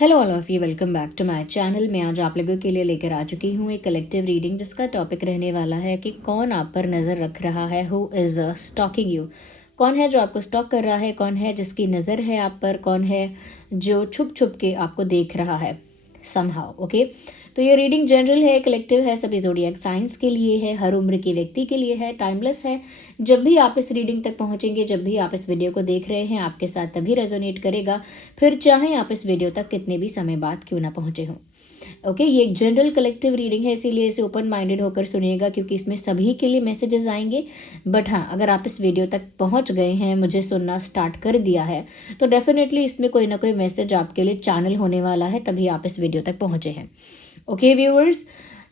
Hello all of you, welcome back to my channel. मैं आज आप लोगों के लिए लेकर आ चुकी हूँ एक कलेक्टिव रीडिंग जिसका टॉपिक रहने वाला है कि कौन आप पर नज़र रख रहा है, हु इज़ स्टॉकिंग यू। कौन है जो आपको स्टॉक कर रहा है, कौन है जिसकी नज़र है आप पर, कौन है जो छुप छुप के आपको देख रहा है समहाउ। ओके, तो ये रीडिंग जनरल है, कलेक्टिव है, सभी ज़ोडिएक साइंस के लिए है, हर उम्र के व्यक्ति के लिए है, टाइमलेस है। जब भी आप इस रीडिंग तक पहुंचेंगे, जब भी आप इस वीडियो को देख रहे हैं, आपके साथ तभी रेजोनेट करेगा, फिर चाहे आप इस वीडियो तक कितने भी समय बाद क्यों ना पहुंचे हों। ओके, ये एक जनरल कलेक्टिव रीडिंग है, इसीलिए इसे ओपन माइंडेड होकर सुनिएगा क्योंकि इसमें सभी के लिए मैसेजेस आएंगे। बट हाँ, अगर आप इस वीडियो तक पहुंच गए हैं, मुझे सुनना स्टार्ट कर दिया है, तो डेफिनेटली इसमें कोई ना कोई मैसेज आपके लिए चैनल होने वाला है, तभी आप इस वीडियो तक पहुंचे हैं। ओके व्यूअर्स,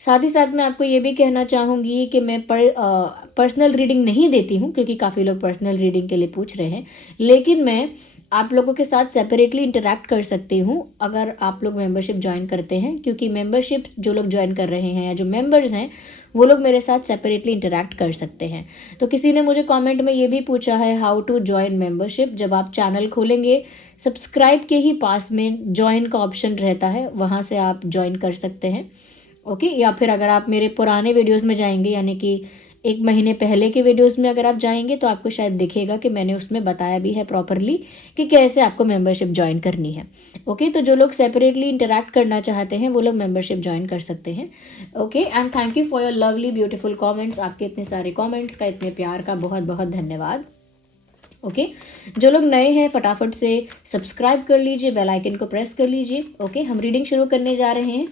साथ ही साथ मैं आपको ये भी कहना चाहूँगी कि मैं पर्सनल रीडिंग नहीं देती हूँ क्योंकि काफ़ी लोग पर्सनल रीडिंग के लिए पूछ रहे हैं, लेकिन मैं आप लोगों के साथ सेपरेटली इंटरैक्ट कर सकती हूँ अगर आप लोग मेंबरशिप ज्वाइन करते हैं, क्योंकि मेंबरशिप जो लोग ज्वाइन कर रहे हैं या जो मेंबर्स हैं वो लोग मेरे साथ सेपरेटली इंटरैक्ट कर सकते हैं। तो किसी ने मुझे कमेंट में ये भी पूछा है हाउ टू ज्वाइन मेंबरशिप। जब आप चैनल खोलेंगे, सब्सक्राइब के ही पास में ज्वाइन का ऑप्शन रहता है, वहाँ से आप ज्वाइन कर सकते हैं। ओके, या फिर अगर आप मेरे पुराने वीडियोस में जाएंगे, यानी कि 1 महीने पहले के वीडियोस में अगर आप जाएंगे तो आपको शायद दिखेगा कि मैंने उसमें बताया भी है प्रॉपरली कि कैसे आपको मेंबरशिप ज्वाइन करनी है। ओके, तो जो लोग सेपरेटली इंटरैक्ट करना चाहते हैं वो लोग मेंबरशिप ज्वाइन कर सकते हैं। Okay, and thank you for your lovely beautiful comments. आपके इतने सारे कॉमेंट्स का, इतने प्यार का बहुत बहुत धन्यवाद। ओके, जो लोग नए हैं फटाफट से सब्सक्राइब कर लीजिए, बेल आइकन को प्रेस कर लीजिए। ओके, हम रीडिंग शुरू करने जा रहे हैं।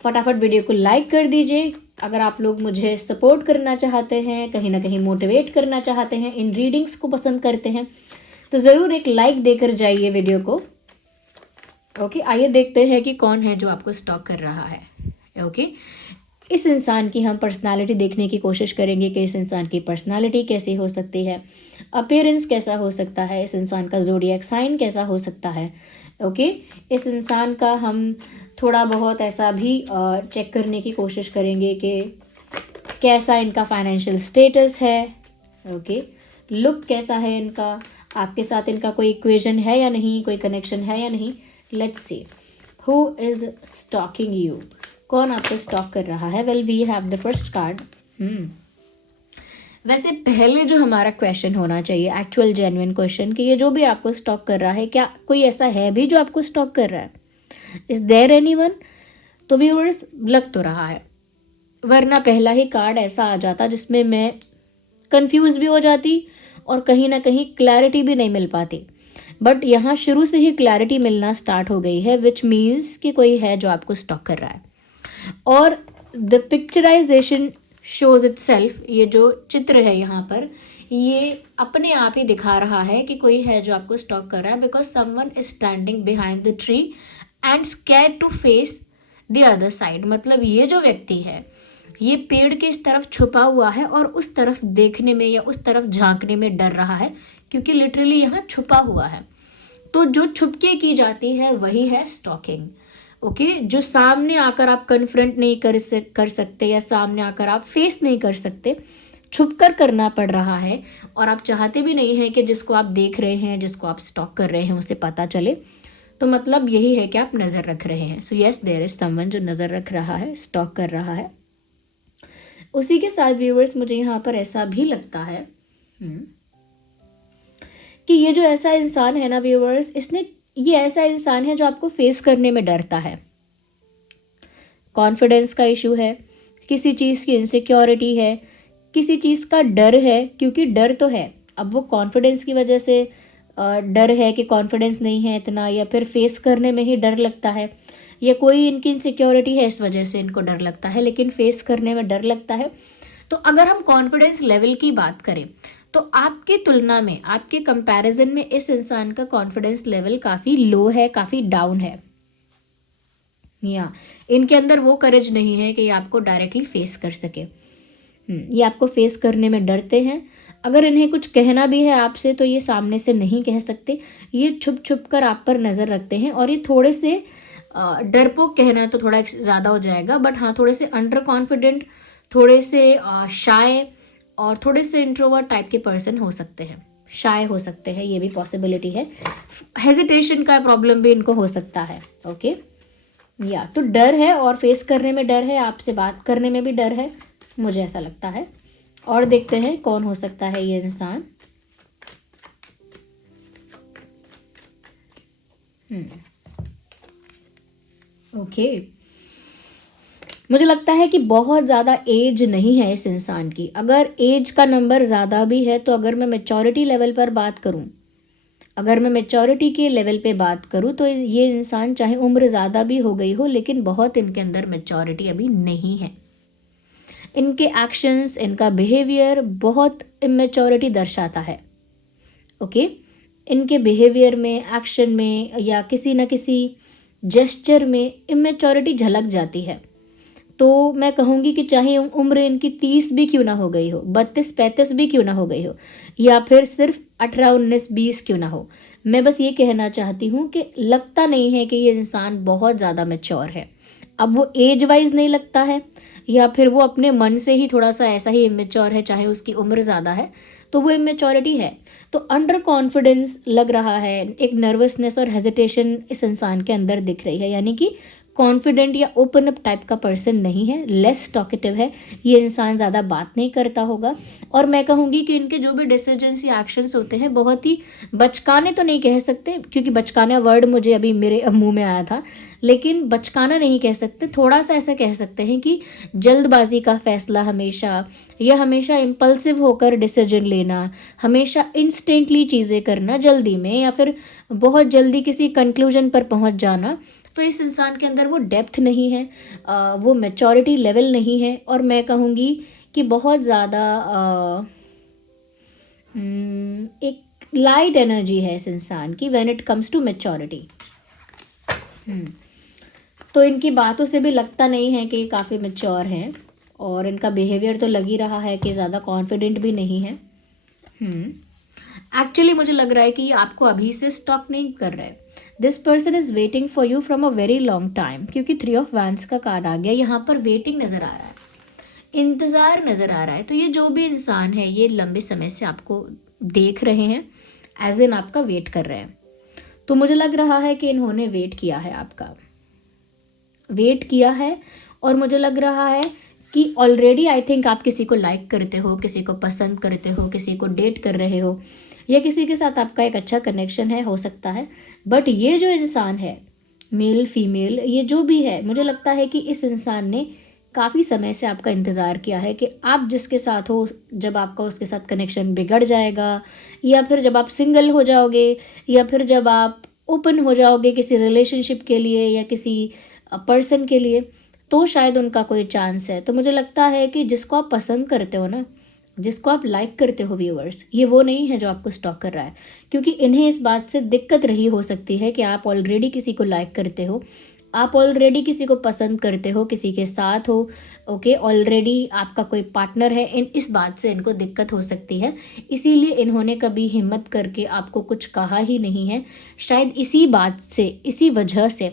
फटाफट वीडियो को लाइक कर दीजिए। अगर आप लोग मुझे सपोर्ट करना चाहते हैं, कहीं ना कहीं मोटिवेट करना चाहते हैं, इन रीडिंग्स को पसंद करते हैं, तो ज़रूर एक लाइक देकर जाइए वीडियो को। ओके, आइए देखते हैं कि कौन है जो आपको स्टॉक कर रहा है। ओके, इस इंसान की हम पर्सनालिटी देखने की कोशिश करेंगे कि इस इंसान की पर्सनालिटी कैसी हो सकती है, अपीयरेंस कैसा हो सकता है, इस इंसान का ज़ोडिएक साइन कैसा हो सकता है। ओके, इस इंसान का हम थोड़ा बहुत ऐसा भी चेक करने की कोशिश करेंगे कि कैसा इनका फाइनेंशियल स्टेटस है। ओके, लुक कैसा है इनका, आपके साथ इनका कोई इक्वेशन है या नहीं, कोई कनेक्शन है या नहीं। Let's see who is stalking you. कौन आपको स्टॉक कर रहा है? Well, we have the first card. वैसे पहले जो हमारा क्वेश्चन होना चाहिए, एक्चुअल जेन्युइन क्वेश्चन, कि ये जो भी आपको स्टॉक कर रहा है, क्या कोई ऐसा है भी जो आपको स्टॉक कर रहा है? Is there anyone? तो व्यूअर्स, लग तो रहा है, वरना पहला ही कार्ड ऐसा आ जाता जिसमें मैं कंफ्यूज भी हो जाती और कहीं ना कहीं क्लैरिटी भी नहीं मिल पाती। बट यहाँ शुरू से ही क्लैरिटी मिलना स्टार्ट हो गई है, विच मीन्स कि कोई है जो आपको स्टॉक कर रहा है। और the picturisation shows itself, ये जो चित्र है यहाँ पर, ये अपने आप ही दिखा रहा है कि कोई है जो आपको स्टॉक कर रहा है, because someone is standing behind the tree and scared to face the other side. मतलब ये जो व्यक्ति है ये पेड़ के इस तरफ छुपा हुआ है और उस तरफ देखने में या उस तरफ झांकने में डर रहा है, क्योंकि लिटरली यहाँ छुपा हुआ है। तो जो छुपके की जाती है वही है स्टॉकिंग। ओके, जो सामने आकर आप कन्फ्रंट नहीं कर सकते या सामने आकर आप फेस नहीं कर सकते, छुपकर करना पड़ रहा है, और आप चाहते भी नहीं हैं कि जिसको आप देख रहे हैं, जिसको आप स्टॉक कर रहे हैं, उसे पता चले। तो मतलब यही है कि आप नज़र रख रहे हैं। So yes, there is someone जो नज़र रख रहा है, स्टॉक कर रहा है। उसी के साथ व्यूअर्स, मुझे यहाँ पर ऐसा भी लगता है कि ये जो ऐसा इंसान है ना व्यूअर्स, ये ऐसा इंसान है जो आपको फेस करने में डरता है। कॉन्फिडेंस का इशू है, किसी चीज़ की इनसिक्योरिटी है, किसी चीज़ का डर है, क्योंकि डर तो है। अब वो कॉन्फिडेंस की वजह से डर है कि कॉन्फिडेंस नहीं है इतना, या फिर फेस करने में ही डर लगता है, या कोई इनकी इनसिक्योरिटी है इस वजह से इनको डर लगता है, लेकिन फेस करने में डर लगता है। तो अगर हम कॉन्फिडेंस लेवल की बात करें तो आपकी तुलना में, आपके कंपैरिजन में इस इंसान का कॉन्फिडेंस लेवल काफ़ी लो है, काफ़ी डाउन है। या इनके अंदर वो करेज नहीं है कि ये आपको डायरेक्टली फेस कर सके। ये आपको फेस करने में डरते हैं। अगर इन्हें कुछ कहना भी है आपसे तो ये सामने से नहीं कह सकते, ये छुप छुप कर आप पर नज़र रखते हैं। और ये थोड़े से डरपोक कहना तो थोड़ा ज़्यादा हो जाएगा, बट हाँ, थोड़े से अंडर कॉन्फिडेंट, थोड़े से शाय और थोड़े से इंट्रोवर्ट टाइप के पर्सन हो सकते हैं। शाय हो सकते हैं, ये भी पॉसिबिलिटी है। हेजिटेशन का प्रॉब्लम भी इनको हो सकता है। ओके, या तो डर है और फेस करने में डर है, आपसे बात करने में भी डर है, मुझे ऐसा लगता है। और देखते हैं कौन हो सकता है ये इंसान। ओके, मुझे लगता है कि बहुत ज़्यादा एज नहीं है इस इंसान की। अगर एज का नंबर ज़्यादा भी है तो अगर मैं मैच्योरिटी लेवल पर बात करूं, अगर मैं मैच्योरिटी के लेवल पे बात करूं तो ये इंसान चाहे उम्र ज़्यादा भी हो गई हो लेकिन बहुत इनके अंदर मैच्योरिटी अभी नहीं है। इनके एक्शंस, इनका बिहेवियर बहुत इमेच्योरिटी दर्शाता है। ओके, इनके बिहेवियर में, एक्शन में या किसी न किसी जेस्चर में इमेच्योरिटी झलक जाती है। तो मैं कहूँगी कि चाहे उम्र इनकी 30 भी क्यों ना हो गई हो, 32-35 भी क्यों ना हो गई हो, या फिर सिर्फ 18-19-20 क्यों ना हो, मैं बस ये कहना चाहती हूँ कि लगता नहीं है कि ये इंसान बहुत ज़्यादा मैच्योर है। अब वो एज वाइज नहीं लगता है या फिर वो अपने मन से ही थोड़ा सा ऐसा ही इमेच्योर है, चाहे उसकी उम्र ज़्यादा है तो वो इमेच्योरिटी है। तो अंडर कॉन्फिडेंस लग रहा है, एक नर्वसनेस और हेजिटेशन इस इंसान के अंदर दिख रही है, यानी कि कॉन्फिडेंट या ओपन अप टाइप का पर्सन नहीं है, लेस टॉकेटिव है, ये इंसान ज़्यादा बात नहीं करता होगा। और मैं कहूँगी कि इनके जो भी डिसीजंस या एक्शंस होते हैं बहुत ही बचकाने तो नहीं कह सकते, क्योंकि बचकाना वर्ड मुझे अभी मेरे मुंह में आया था, लेकिन बचकाना नहीं कह सकते, थोड़ा सा ऐसा कह सकते हैं कि जल्दबाजी का फैसला हमेशा, या हमेशा इम्पल्सिव होकर डिसीजन लेना, हमेशा इंस्टेंटली चीज़ें करना जल्दी में, या फिर बहुत जल्दी किसी कंक्लूजन पर पहुंच जाना। तो इस इंसान के अंदर वो डेप्थ नहीं है, वो मैच्योरिटी लेवल नहीं है, और मैं कहूँगी कि बहुत ज़्यादा एक लाइट एनर्जी है इस इंसान की when it comes to maturity. तो इनकी बातों से भी लगता नहीं है कि काफ़ी मैच्योर हैं, और इनका बिहेवियर तो लग ही रहा है कि ज़्यादा कॉन्फिडेंट भी नहीं है। एक्चुअली मुझे लग रहा है कि ये आपको अभी से स्टॉक नहीं कर रहा है। This person is waiting for you from a very long time, क्योंकि 3 ऑफ वैंड्स का कार्ड आ गया यहाँ पर। वेटिंग नज़र आ रहा है, इंतज़ार नज़र आ रहा है। तो ये जो भी इंसान है ये लंबे समय से आपको देख रहे हैं, एज इन आपका वेट कर रहे हैं। तो मुझे लग रहा है कि इन्होंने वेट किया है, आपका वेट किया है, और मुझे लग रहा है कि ऑलरेडी आई थिंक आप किसी को लाइक करते हो, किसी को पसंद करते हो, किसी को डेट कर रहे हो, या किसी के साथ आपका एक अच्छा कनेक्शन है, हो सकता है। बट ये जो इंसान है, मेल फीमेल ये जो भी है, मुझे लगता है कि इस इंसान ने काफ़ी समय से आपका इंतज़ार किया है कि आप जिसके साथ हो, जब आपका उसके साथ कनेक्शन बिगड़ जाएगा, या फिर जब आप सिंगल हो जाओगे, या फिर जब आप ओपन हो जाओगे किसी रिलेशनशिप के लिए या किसी पर्सन के लिए, तो शायद उनका कोई चांस है। तो मुझे लगता है कि जिसको आप पसंद करते हो ना, जिसको आप लाइक करते हो व्यूअर्स, ये वो नहीं है जो आपको स्टॉक कर रहा है, क्योंकि इन्हें इस बात से दिक्कत रही हो सकती है कि आप ऑलरेडी किसी को लाइक करते हो, आप ऑलरेडी किसी को पसंद करते हो, किसी के साथ हो। ओके, ऑलरेडी आपका कोई पार्टनर है, इस बात से इनको दिक्कत हो सकती है, इसीलिए इन्होंने कभी हिम्मत करके आपको कुछ कहा ही नहीं है। शायद इसी बात से, इसी वजह से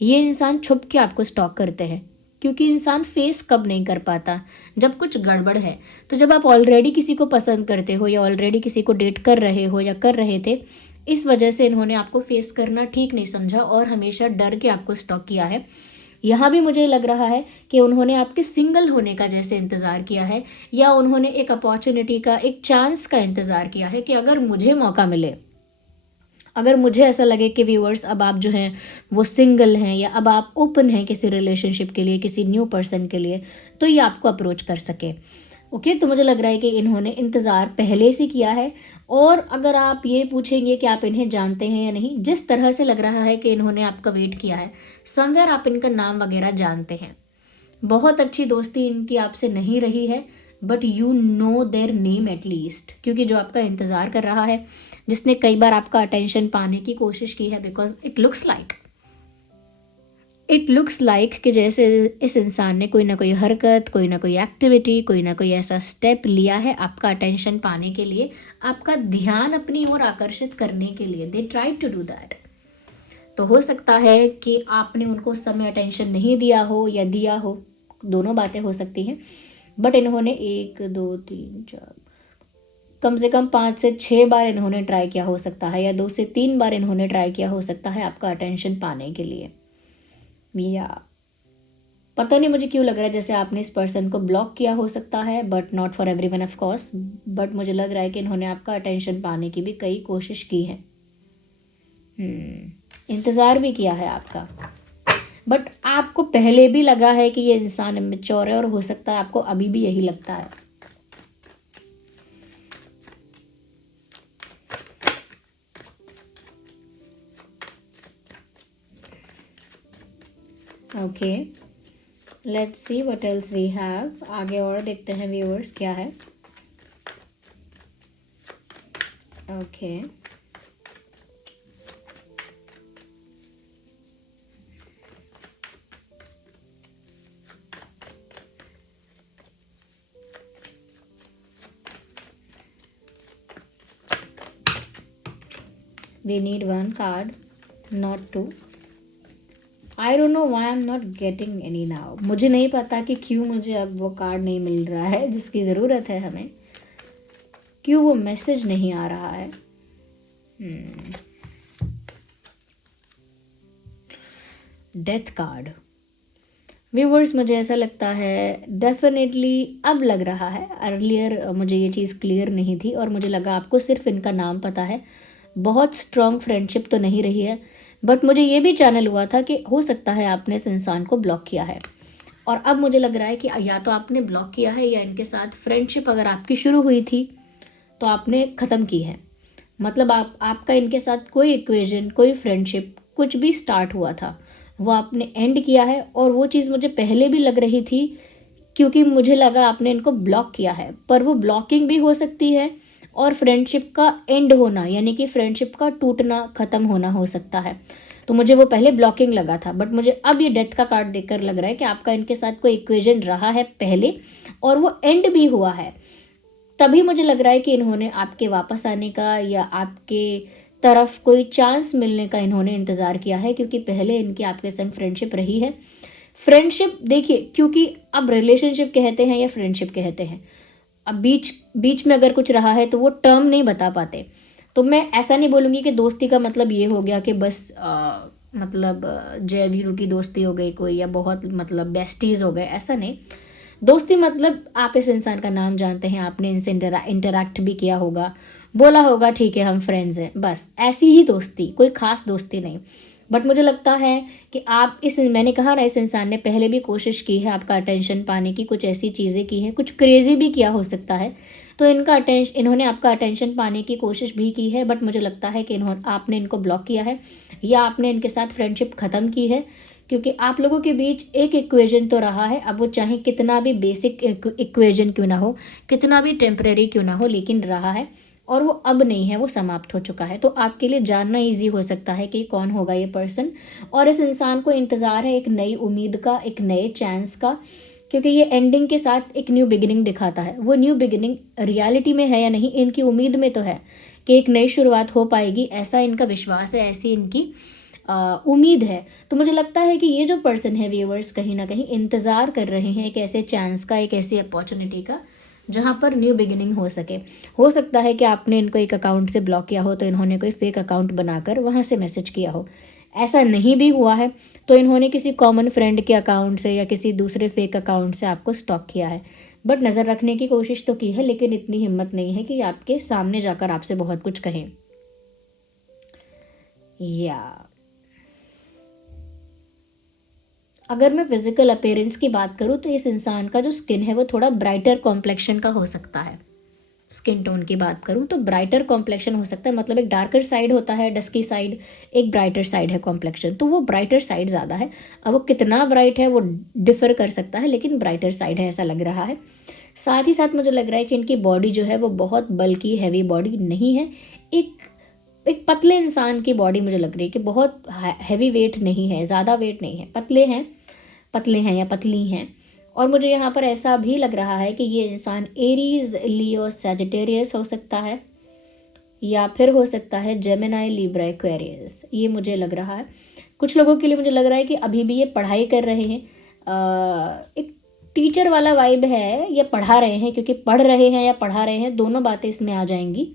ये इंसान छुप के आपको स्टॉक करते हैं, क्योंकि इंसान फेस कब नहीं कर पाता जब कुछ गड़बड़ है। तो जब आप ऑलरेडी किसी को पसंद करते हो या ऑलरेडी किसी को डेट कर रहे हो या कर रहे थे, इस वजह से इन्होंने आपको फेस करना ठीक नहीं समझा और हमेशा डर के आपको स्टॉक किया है। यहाँ भी मुझे लग रहा है कि उन्होंने आपके सिंगल होने का जैसे इंतज़ार किया है, या उन्होंने एक अपॉर्चुनिटी का, एक चांस का इंतज़ार किया है कि अगर मुझे मौका मिले, अगर मुझे ऐसा लगे कि व्यूअर्स अब आप जो हैं वो सिंगल हैं, या अब आप ओपन हैं किसी रिलेशनशिप के लिए, किसी न्यू पर्सन के लिए, तो ये आपको अप्रोच कर सके। ओके, तो मुझे लग रहा है कि इन्होंने इंतज़ार पहले से किया है। और अगर आप ये पूछेंगे कि आप इन्हें जानते हैं या नहीं, जिस तरह से लग रहा है कि इन्होंने आपका वेट किया है, समवेयर आप इनका नाम वगैरह जानते हैं। बहुत अच्छी दोस्ती इनकी आपसे नहीं रही है, but you know their name at least, क्योंकि जो आपका इंतज़ार कर रहा है, जिसने कई बार आपका अटेंशन पाने की कोशिश की है, बिकॉज इट लुक्स लाइक कि जैसे इस इंसान ने कोई ना कोई हरकत, कोई ना कोई एक्टिविटी, कोई ना कोई ऐसा स्टेप लिया है आपका अटेंशन पाने के लिए, आपका ध्यान अपनी ओर आकर्षित करने के लिए। They tried to do that. तो हो सकता है कि आपने उनको उस समय अटेंशन नहीं दिया हो या दिया हो, दोनों बातें हो सकती हैं। बट इन्होंने 1 2 3 4 कम से कम 5 से 6 बार इन्होंने ट्राई किया हो सकता है, या 2 से 3 बार इन्होंने ट्राई किया हो सकता है आपका अटेंशन पाने के लिए। या पता नहीं मुझे क्यों लग रहा है जैसे आपने इस पर्सन को ब्लॉक किया हो सकता है, but not for everyone of course. But मुझे लग रहा है कि इन्होंने आपका अटेंशन पाने की भी कई कोशिश की है। इंतज़ार भी किया है आपका, बट आपको पहले भी लगा है कि ये इंसान इमेच्योर है, और हो सकता है आपको अभी भी यही लगता है। Okay, let's see what else we have. आगे और देखते हैं व्यूअर्स क्या है। Okay, we need one card, not two. I don't know why I'm not getting any now. मुझे नहीं पता कि क्यों मुझे अब वो कार्ड नहीं मिल रहा है जिसकी ज़रूरत है हमें, क्यों वो मैसेज नहीं आ रहा है। Death card. व्यूवर्स, मुझे ऐसा लगता है डेफिनेटली अब लग रहा है, अर्लियर मुझे ये चीज़ क्लियर नहीं थी और मुझे लगा आपको सिर्फ इनका नाम पता है, बहुत स्ट्रॉन्ग फ्रेंडशिप तो नहीं रही है। बट मुझे ये भी चैनल हुआ था कि हो सकता है आपने इस इंसान को ब्लॉक किया है, और अब मुझे लग रहा है कि या तो आपने ब्लॉक किया है या इनके साथ फ्रेंडशिप अगर आपकी शुरू हुई थी तो आपने ख़त्म की है। मतलब आपका इनके साथ कोई इक्वेजन, कोई फ्रेंडशिप, कुछ भी स्टार्ट हुआ था वो आपने एंड किया है। और वो चीज़ मुझे पहले भी लग रही थी, क्योंकि मुझे लगा आपने इनको ब्लॉक किया है, पर वो ब्लॉकिंग भी हो सकती है और फ्रेंडशिप का एंड होना, यानी कि फ्रेंडशिप का टूटना, ख़त्म होना हो सकता है। तो मुझे वो पहले ब्लॉकिंग लगा था, बट मुझे अब ये डेथ का कार्ड देखकर लग रहा है कि आपका इनके साथ कोई इक्वेजन रहा है पहले और वो एंड भी हुआ है। तभी मुझे लग रहा है कि इन्होंने आपके वापस आने का या आपके तरफ कोई चांस मिलने का इन्होंने इंतज़ार किया है, क्योंकि पहले इनकी आपके संग फ्रेंडशिप रही है। फ्रेंडशिप देखिए, क्योंकि अब रिलेशनशिप कहते हैं या फ्रेंडशिप कहते हैं, अब बीच में अगर कुछ रहा है तो वो टर्म नहीं बता पाते। तो मैं ऐसा नहीं बोलूँगी कि दोस्ती का मतलब ये हो गया कि बस मतलब जय वीरू की दोस्ती हो गई कोई, या बहुत मतलब बेस्टीज़ हो गए, ऐसा नहीं। दोस्ती मतलब आप इस इंसान का नाम जानते हैं, आपने इनसे इंटरैक्ट भी किया होगा, बोला होगा ठीक है हम फ्रेंड्स हैं, बस ऐसी ही दोस्ती, कोई ख़ास दोस्ती नहीं। बट मुझे लगता है कि मैंने कहा ना, इस इंसान ने पहले भी कोशिश की है आपका अटेंशन पाने की, कुछ ऐसी चीज़ें की हैं, कुछ क्रेज़ी भी किया हो सकता है। तो इन्होंने आपका अटेंशन पाने की कोशिश भी की है, बट मुझे लगता है कि आपने इनको ब्लॉक किया है या आपने इनके साथ फ्रेंडशिप ख़त्म की है, क्योंकि आप लोगों के बीच एक इक्वेजन तो रहा है। अब वो चाहे कितना भी बेसिक इक्वेजन क्यों ना हो, कितना भी टेम्परेरी क्यों ना हो, लेकिन रहा है और वो अब नहीं है, वो समाप्त हो चुका है। तो आपके लिए जानना इजी हो सकता है कि कौन होगा ये पर्सन, और इस इंसान को इंतज़ार है एक नई उम्मीद का, एक नए चांस का, क्योंकि ये एंडिंग के साथ एक न्यू बिगिनिंग दिखाता है। वो न्यू बिगिनिंग रियलिटी में है या नहीं, इनकी उम्मीद में तो है कि एक नई शुरुआत हो पाएगी, ऐसा इनका विश्वास है, ऐसी इनकी उम्मीद है। तो मुझे लगता है कि ये जो पर्सन है व्यूअर्स, कहीं ना कहीं इंतज़ार कर रहे हैं एक ऐसे चांस का, एक ऐसी अपॉर्चुनिटी का जहाँ पर न्यू बिगिनिंग हो सके। हो सकता है कि आपने इनको एक अकाउंट से ब्लॉक किया हो तो इन्होंने कोई फेक अकाउंट बनाकर वहाँ से मैसेज किया हो। ऐसा नहीं भी हुआ है तो इन्होंने किसी कॉमन फ्रेंड के अकाउंट से या किसी दूसरे फेक अकाउंट से आपको स्टॉक किया है। बट नज़र रखने की कोशिश तो की है, लेकिन इतनी हिम्मत नहीं है कि आपके सामने जाकर आपसे बहुत कुछ कहें। या अगर मैं फिजिकल अपीयरेंस की बात करूँ तो इस इंसान का जो स्किन है वो थोड़ा ब्राइटर कॉम्प्लेक्शन का हो सकता है। स्किन टोन की बात करूँ तो ब्राइटर कॉम्प्लेक्शन हो सकता है, मतलब एक डार्कर साइड होता है, डस्की साइड, एक ब्राइटर साइड है कॉम्प्लेक्शन, तो वो ब्राइटर साइड ज़्यादा है। अब वो कितना ब्राइट है वो डिफर कर सकता है, लेकिन ब्राइटर साइड है ऐसा लग रहा है। साथ ही साथ मुझे लग रहा है कि इनकी बॉडी जो है वो बहुत बल्कि हैवी बॉडी नहीं है, एक पतले इंसान की बॉडी मुझे लग रही है कि बहुत हैवी वेट नहीं है, ज़्यादा वेट नहीं है, पतले हैं या पतली हैं। और मुझे यहाँ पर ऐसा भी लग रहा है कि ये इंसान एरीज, लियो, सैजिटेरियस हो सकता है, या फिर हो सकता है जेमिनाई, लिब्रा, एक्वेरियस। ये मुझे लग रहा है। कुछ लोगों के लिए मुझे लग रहा है कि अभी भी ये पढ़ाई कर रहे हैं, एक टीचर वाला वाइब है या पढ़ा रहे हैं, क्योंकि पढ़ रहे हैं या पढ़ा रहे हैं दोनों बातें इसमें आ जाएंगी।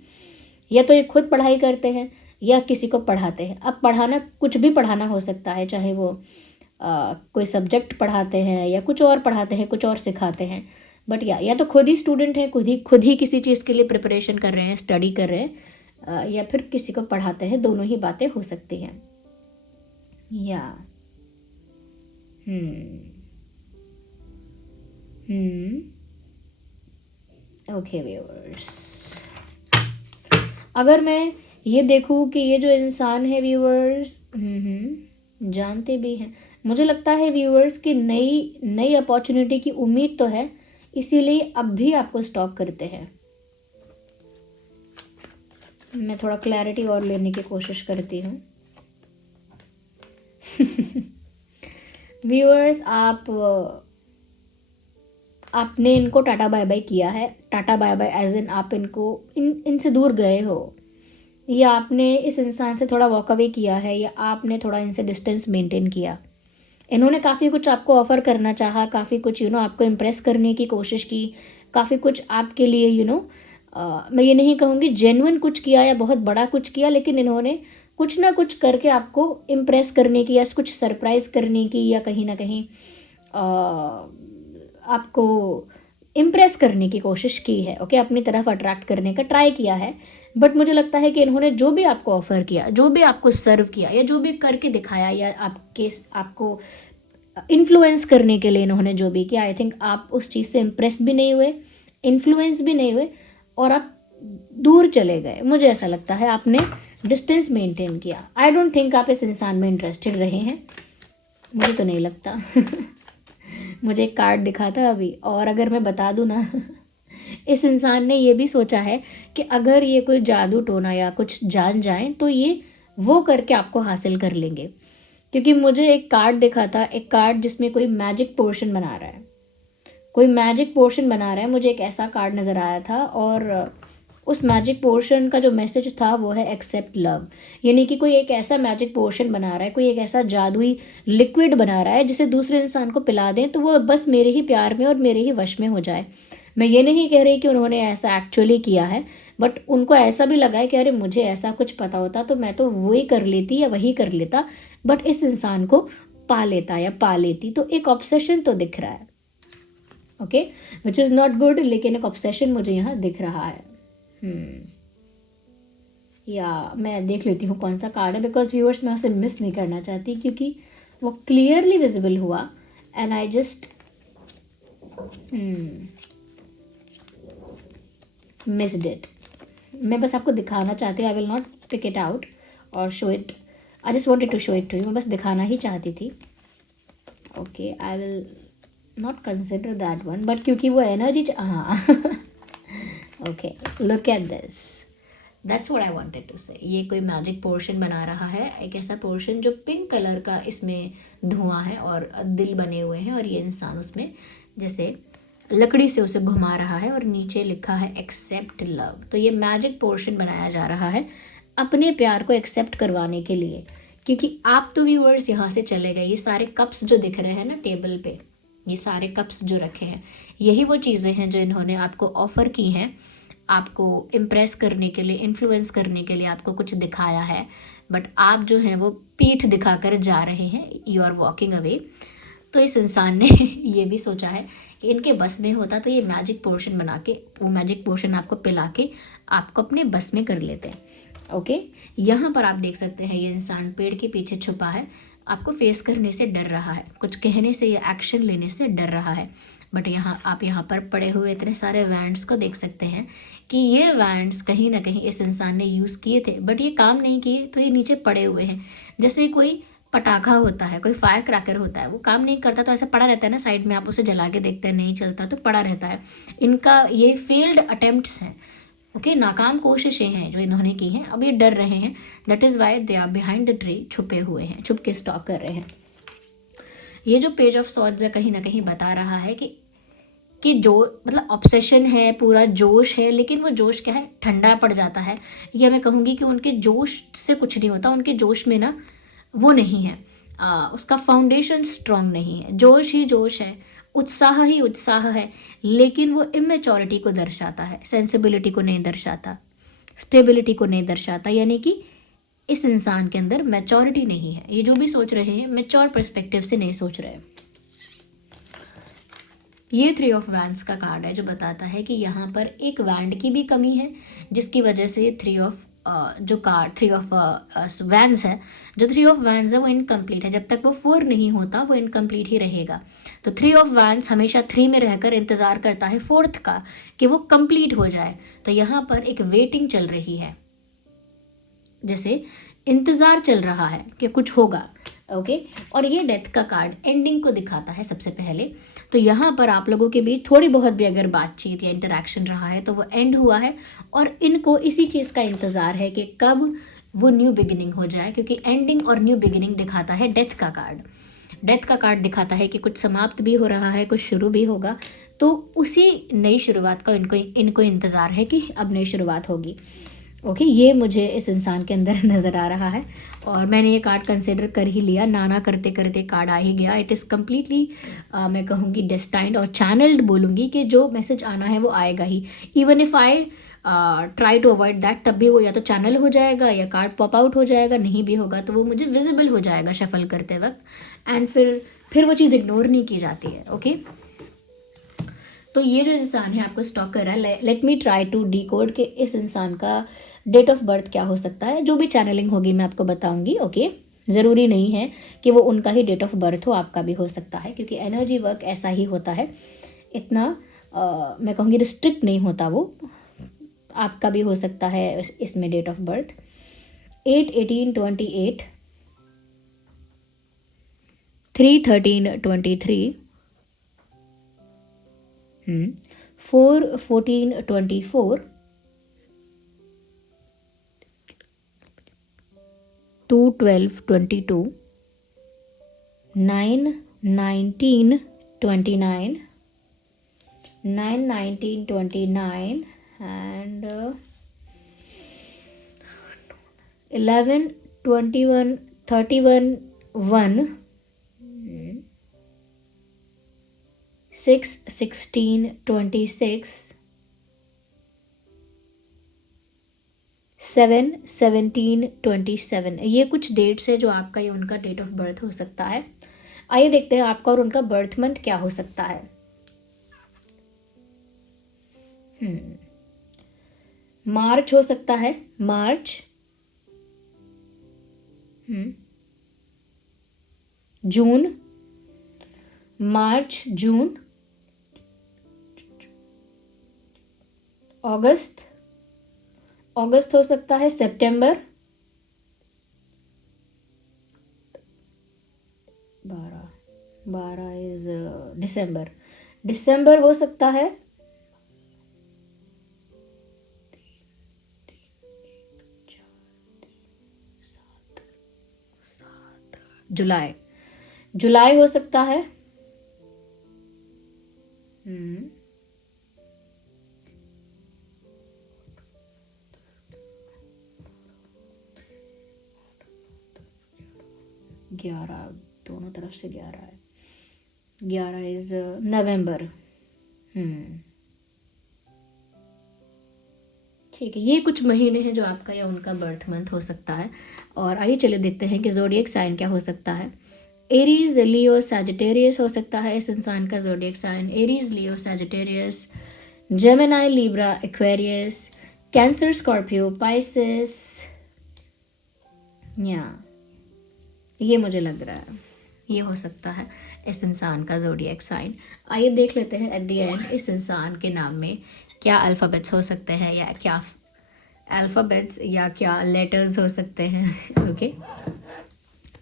या तो ये खुद पढ़ाई करते हैं या किसी को पढ़ाते हैं। अब पढ़ाना कुछ भी पढ़ाना हो सकता है, चाहे वो कोई सब्जेक्ट पढ़ाते हैं या कुछ और पढ़ाते हैं, कुछ और सिखाते हैं। बट या तो खुद ही स्टूडेंट हैं, खुद ही किसी चीज़ के लिए प्रिपरेशन कर रहे हैं, स्टडी कर रहे हैं, या फिर किसी को पढ़ाते हैं। दोनों ही बातें हो सकती हैं। या ओके व्यूअर्स, अगर मैं ये देखूँ कि ये जो इंसान है व्यूअर्स जानते भी हैं, मुझे लगता है व्यूअर्स की नई अपॉर्चुनिटी की उम्मीद तो है, इसीलिए अब भी आपको स्टॉक करते हैं। मैं थोड़ा क्लैरिटी और लेने की कोशिश करती हूँ। व्यूअर्स, आपने इनको टाटा बाय बाय किया है। Tata bye bye as in आप इनसे दूर गए हो, या आपने इस इंसान से थोड़ा वॉक अवे किया है, या आपने थोड़ा इनसे डिस्टेंस मेंटेन किया। इन्होंने काफ़ी कुछ आपको ऑफ़र करना चाहा, काफ़ी कुछ आपको इम्प्रेस करने की कोशिश की, काफ़ी कुछ आपके लिए मैं ये नहीं कहूँगी जेन्युइन कुछ किया या बहुत बड़ा कुछ किया, लेकिन इन्होंने कुछ ना कुछ करके आपको इम्प्रेस करने की या कुछ सरप्राइज़ करने की या कहीं ना कहीं आपको इम्प्रेस करने की कोशिश की है। ओके, अपनी तरफ अट्रैक्ट करने का ट्राई किया है। बट मुझे लगता है कि इन्होंने जो भी आपको ऑफ़र किया, जो भी आपको सर्व किया, या जो भी करके दिखाया, या आपको इन्फ्लुएंस करने के लिए इन्होंने जो भी किया, आई थिंक आप उस चीज़ से इम्प्रेस भी नहीं हुए, इन्फ्लुएंस भी नहीं हुए, और आप दूर चले गए। मुझे ऐसा लगता है आपने डिस्टेंस मेंटेन किया। आई डोंट थिंक आप इस इंसान में इंटरेस्टेड रहे हैं, मुझे तो नहीं लगता। मुझे एक कार्ड दिखा था अभी, और अगर मैं बता दूँ ना, इस इंसान ने ये भी सोचा है कि अगर ये कोई जादू टोना या कुछ जान जाए तो ये वो करके आपको हासिल कर लेंगे। क्योंकि मुझे एक कार्ड दिखा था, एक कार्ड जिसमें कोई मैजिक पोर्शन बना रहा है, कोई मैजिक पोर्शन बना रहा है। मुझे एक ऐसा कार्ड नज़र आया था, और उस मैजिक पोर्शन का जो मैसेज था वो है एक्सेप्ट लव। यानी कि कोई एक ऐसा मैजिक पोर्शन बना रहा है, कोई एक ऐसा जादुई लिक्विड बना रहा है जिसे दूसरे इंसान को पिला दें तो वो बस मेरे ही प्यार में और मेरे ही वश में हो जाए। मैं ये नहीं कह रही कि उन्होंने ऐसा एक्चुअली किया है, बट उनको ऐसा भी लगा है कि अरे मुझे ऐसा कुछ पता होता तो मैं तो वही कर लेती या वही कर लेता, बट इस इंसान को पा लेता या पा लेती। तो एक ऑब्सेशन तो दिख रहा है, okay, which is not good, लेकिन एक ऑब्सेशन मुझे यहाँ दिख रहा है। या मैं देख लेती हूँ कौन सा कार्ड है, बिकॉज व्यूअर्स मैं उसे मिस नहीं करना चाहती, क्योंकि वो क्लियरली विजिबल हुआ and I just missed it. मैं बस आपको दिखाना चाहती हूँ, I will not pick it out और show it, I just wanted to show it to you. मैं बस दिखाना ही चाहती थी। Okay, I will not consider that one, but क्योंकि वो एनर्जी हाँ okay, look at this, that's what I wanted to say. ये कोई मैजिक पोर्शन बना रहा है, एक ऐसा पोर्शन जो पिंक कलर का, इसमें धुआं है और दिल बने हुए हैं, और ये इंसान उसमें जैसे लकड़ी से उसे घुमा रहा है, और नीचे लिखा है एक्सेप्ट लव। तो ये मैजिक पोर्शन बनाया जा रहा है अपने प्यार को एक्सेप्ट करवाने के लिए, क्योंकि आप तो व्यूअर्स यहाँ से चले गए। ये सारे कप्स जो दिख रहे हैं ना टेबल पे, ये सारे कप्स जो रखे हैं, यही वो चीज़ें हैं जो इन्होंने आपको ऑफ़र की हैं, आपको इम्प्रेस करने के लिए, इन्फ्लुएंस करने के लिए, आपको कुछ दिखाया है। बट आप जो हैं वो पीठ दिखाकर जा रहे हैं, यू आर वॉकिंग अवे। तो इस इंसान ने ये भी सोचा है कि इनके बस में होता तो ये मैजिक पोर्शन बना के, वो मैजिक पोर्शन आपको पिला के आपको अपने बस में कर लेते हैं। ओके, यहाँ पर आप देख सकते हैं ये इंसान पेड़ के पीछे छुपा है, आपको फेस करने से डर रहा है, कुछ कहने से या एक्शन लेने से डर रहा है। बट आप यहाँ पर पड़े हुए इतने सारे वैंड्स को देख सकते हैं कि ये वैंड्स कहीं ना कहीं इस इंसान ने यूज़ किए थे, बट ये काम नहीं किए, तो ये नीचे पड़े हुए हैं। जैसे कोई पटाखा होता है, कोई फायर क्रैकर होता है, वो काम नहीं करता तो ऐसा पड़ा रहता है ना साइड में, आप उसे जला के देखते हैं, नहीं चलता तो पड़ा रहता है। इनका ये फेल्ड अटेम्प्ट्स हैं, ओके, नाकाम कोशिशें हैं जो इन्होंने की हैं। अब ये डर रहे हैं, that is why they are behind the tree, छुपे हुए हैं, छुप के स्टॉक कर रहे हैं। ये जो पेज ऑफ सॉर्ड्स है कहीं ना कहीं बता रहा है कि जो मतलब ऑब्सेशन है, पूरा जोश है, लेकिन वो जोश क्या है, ठंडा पड़ जाता है। या मैं कहूँगी कि उनके जोश से कुछ नहीं होता, उनके जोश में ना वो नहीं है, उसका फाउंडेशन स्ट्रॉन्ग नहीं है। जोश ही जोश है, उत्साह ही उत्साह है, लेकिन वो इमेच्योरिटी को दर्शाता है, सेंसिबिलिटी को नहीं दर्शाता, स्टेबिलिटी को नहीं दर्शाता। यानी कि इस इंसान के अंदर मैच्योरिटी नहीं है। ये जो भी सोच रहे हैं मैच्योर पर्सपेक्टिव से नहीं सोच रहे। ये 3 ऑफ वैंड्स का कार्ड है जो बताता है कि यहाँ पर एक वैंड की भी कमी है, जिसकी वजह से 3 ऑफ जो कार्ड 3 ऑफ वैंड्स है, जो 3 ऑफ वैंड्स है वो इनकम्प्लीट है। जब तक वो 4 नहीं होता वो इनकम्प्लीट ही रहेगा। तो 3 ऑफ वैंड्स हमेशा 3 में रहकर इंतज़ार करता है 4th का कि वो कंप्लीट हो जाए। तो यहाँ पर एक वेटिंग चल रही है, जैसे इंतज़ार चल रहा है कि कुछ होगा। ओके, और ये डेथ का कार्ड एंडिंग को दिखाता है सबसे पहले। तो यहाँ पर आप लोगों के बीच थोड़ी बहुत भी अगर बातचीत या इंटरेक्शन रहा है तो वो एंड हुआ है, और इनको इसी चीज़ का इंतज़ार है कि कब वो न्यू बिगिनिंग हो जाए, क्योंकि एंडिंग और न्यू बिगिनिंग दिखाता है डेथ का कार्ड। डेथ का कार्ड दिखाता है कि कुछ समाप्त भी हो रहा है, कुछ शुरू भी होगा। तो उसी नई शुरुआत का इनको इंतज़ार है कि अब नई शुरुआत होगी। ओके, ये मुझे इस इंसान के अंदर नज़र आ रहा है, और मैंने ये कार्ड कंसिडर कर ही लिया। नाना करते करते कार्ड आ ही गया। इट इज़ कम्प्लीटली मैं कहूँगी डेस्टाइंड और चैनल्ड बोलूँगी कि जो मैसेज आना है वो आएगा ही। Even if I try to avoid that, तब भी वो या तो चैनल हो जाएगा या कार्ड पॉप आउट हो जाएगा। नहीं भी होगा तो वो मुझे विजिबल हो जाएगा शफल करते वक्त, एंड फिर वो चीज़ इग्नोर नहीं की जाती है। ओके, तो ये जो इंसान है आपको स्टॉक कर रहा है, let me try to decode कि इस इंसान का डेट ऑफ बर्थ क्या हो सकता है। जो भी चैनलिंग होगी मैं आपको बताऊंगी। ओके, ज़रूरी नहीं है कि वो उनका ही डेट ऑफ बर्थ हो, आपका भी हो सकता है, क्योंकि एनर्जी वर्क ऐसा ही होता है। इतना मैं कहूँगी रिस्ट्रिक्ट नहीं होता वो। आपका भी हो सकता है इसमें डेट ऑफ बर्थ 8/18/28, 3/13/23, 4/14/24, 2/12/22, 9/19/29, 9/19/29, and 11/21/31/1, 6/16/26, 7/17/27। ये कुछ डेट्स है जो आपका या उनका डेट ऑफ बर्थ हो सकता है। आइए देखते हैं आपका और उनका बर्थ मंथ क्या हो सकता है। मार्च हो सकता है, मार्च, जून, मार्च जून, अगस्त, अगस्त हो सकता है, सितंबर, 12 इज दिसंबर, दिसंबर हो सकता है, जुलाई, जुलाई हो सकता है, ग्यारह, दोनों तरफ से 11 है, 11 इज नवंबर। ठीक है, ये कुछ महीने हैं जो आपका या उनका बर्थ मंथ हो सकता है। और आइए चलिए देखते हैं कि ज़ोडिएक साइन क्या हो सकता है। एरीज, लियो, सैजिटेरियस हो सकता है इस इंसान का zodiac sign. Aries, Leo, Sagittarius, Gemini, Libra, Aquarius, Cancer, Scorpio, Pisces. या ये मुझे लग रहा है ये हो सकता है इस इंसान का ज़ोडिएक साइन। आइए देख लेते हैं एट द एंड इस इंसान के नाम में क्या अल्फ़ाबेट्स हो सकते हैं, या क्या अल्फ़ाबेट्स या क्या लेटर्स हो सकते हैं। Okay,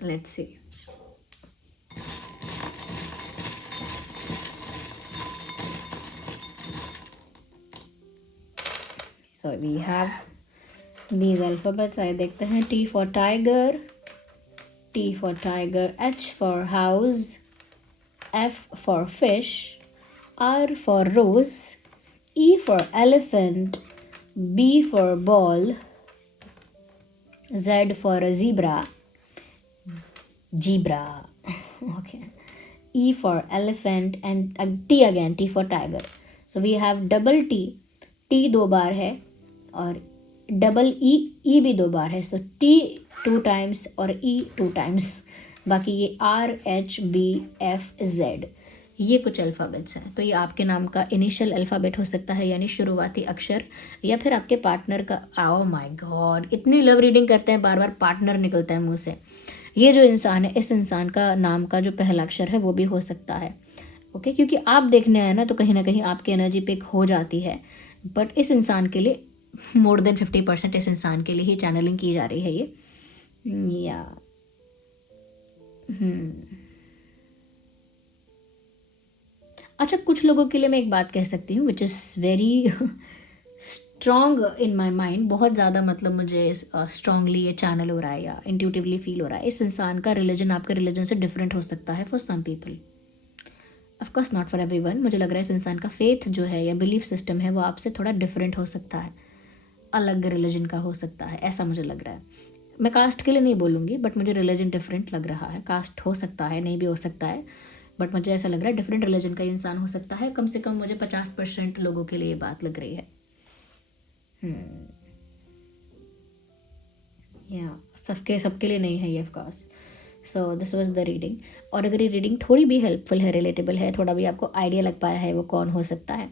let's see. So we have these alphabets. आइए देखते हैं। T for tiger, T for tiger, H for house, F for fish, R for rose, E for elephant, B for ball, Z for zebra, okay, E for elephant, and T again, T for tiger. So we have double T, T 2 बार है, और double E, E भी 2 बार है. So T 2 times और E 2 times. बाकी ये R H B F Z, ये कुछ alphabets हैं. तो ये आपके नाम का इनिशियल अल्फ़ाबेट हो सकता है, यानी शुरुआती अक्षर, या फिर आपके पार्टनर का. ओह माय गॉड, इतनी लव रीडिंग करते हैं, बार बार पार्टनर निकलता है मुंह से. ये जो इंसान है, इस इंसान का नाम का जो पहला अक्षर है वो भी हो सकता है. ओके, क्योंकि आप देखने आए ना, तो कहीं ना कहीं आपकी एनर्जी पिक हो जाती है. बट इस इंसान के लिए मोर देन 50% इस इंसान के लिए ही चैनलिंग की जा रही है ये. या अच्छा, कुछ लोगों के लिए मैं एक बात कह सकती हूँ which is very strong in my mind. बहुत ज़्यादा, मतलब मुझे स्ट्रांगली ये चैनल हो रहा है या इंट्यूटिवली फील हो रहा है. इस इंसान का रिलीजन आपके रिलीजन से डिफरेंट हो सकता है for some people, of course not for everyone. मुझे लग रहा है इस इंसान का फेथ जो है या बिलीफ सिस्टम है वो आपसे थोड़ा डिफरेंट हो सकता है, अलग रिलीजन का हो सकता है, ऐसा मुझे लग रहा है. मैं कास्ट के लिए नहीं बोलूँगी, बट मुझे रिलीजन डिफरेंट लग रहा है. कास्ट हो सकता है, नहीं भी हो सकता है, बट मुझे ऐसा लग रहा है डिफरेंट रिलीजन का इंसान हो सकता है. कम से कम मुझे 50% लोगों के लिए ये बात लग रही है. या सबके लिए नहीं है ये, of course. So this was the reading. और अगर ये रीडिंग थोड़ी भी हेल्पफुल है, रिलेटेबल है, थोड़ा भी आपको आइडिया लग पाया है वो कौन हो सकता है,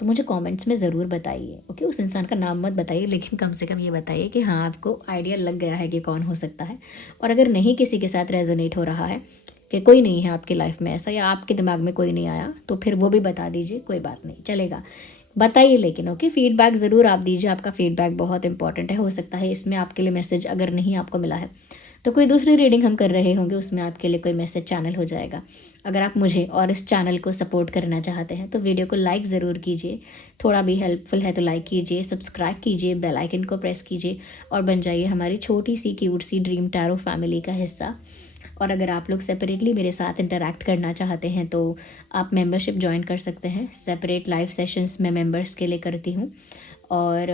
तो मुझे कमेंट्स में ज़रूर बताइए. ओके, उस इंसान का नाम मत बताइए, लेकिन कम से कम ये बताइए कि हाँ, आपको आइडिया लग गया है कि कौन हो सकता है. और अगर नहीं किसी के साथ रेजोनेट हो रहा है, कि कोई नहीं है आपकी लाइफ में ऐसा, या आपके दिमाग में कोई नहीं आया, तो फिर वो भी बता दीजिए, कोई बात नहीं, चलेगा, बताइए. लेकिन ओके, फीडबैक ज़रूर आप दीजिए. आपका फीडबैक बहुत इंपॉर्टेंट है. हो सकता है इसमें आपके लिए मैसेज अगर नहीं आपको मिला है, तो कोई दूसरी रीडिंग हम कर रहे होंगे, उसमें आपके लिए कोई मैसेज चैनल हो जाएगा. अगर आप मुझे और इस चैनल को सपोर्ट करना चाहते हैं तो वीडियो को लाइक ज़रूर कीजिए. थोड़ा भी हेल्पफुल है तो लाइक कीजिए, सब्सक्राइब कीजिए, बेल आइकन को प्रेस कीजिए, और बन जाइए हमारी छोटी सी क्यूट सी ड्रीम टैरो फैमिली का हिस्सा. और अगर आप लोग सेपरेटली मेरे साथ इंटरैक्ट करना चाहते हैं तो आप मेंबरशिप ज्वाइन कर सकते हैं. सेपरेट लाइव सेशंस मैं मेंबर्स के लिए करती हूँ. और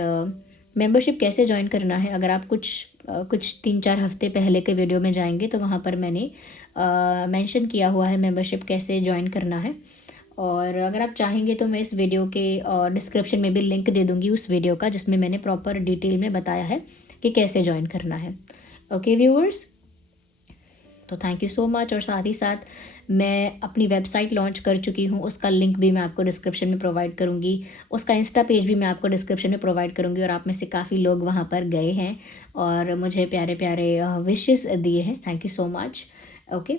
मेंबरशिप कैसे ज्वाइन करना है, अगर आप कुछ 3-4 हफ्ते पहले के वीडियो में जाएंगे तो वहाँ पर मैंने मेंशन किया हुआ है मेंबरशिप कैसे ज्वाइन करना है. और अगर आप चाहेंगे तो मैं इस वीडियो के डिस्क्रिप्शन में भी लिंक दे दूँगी उस वीडियो का, जिसमें मैंने प्रॉपर डिटेल में बताया है कि कैसे ज्वाइन करना है. ओके व्यूअर्स, तो थैंक यू सो मच. और साथ ही साथ मैं अपनी वेबसाइट लॉन्च कर चुकी हूँ, उसका लिंक भी मैं आपको डिस्क्रिप्शन में प्रोवाइड करूँगी. उसका इंस्टा पेज भी मैं आपको डिस्क्रिप्शन में प्रोवाइड करूँगी. और आप में से काफ़ी लोग वहाँ पर गए हैं और मुझे प्यारे प्यारे विशेस दिए हैं. Thank you so much. Okay,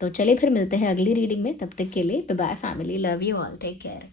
तो चलिए फिर मिलते हैं अगली रीडिंग में. तब तक के लिए bye bye family, love you all, take care.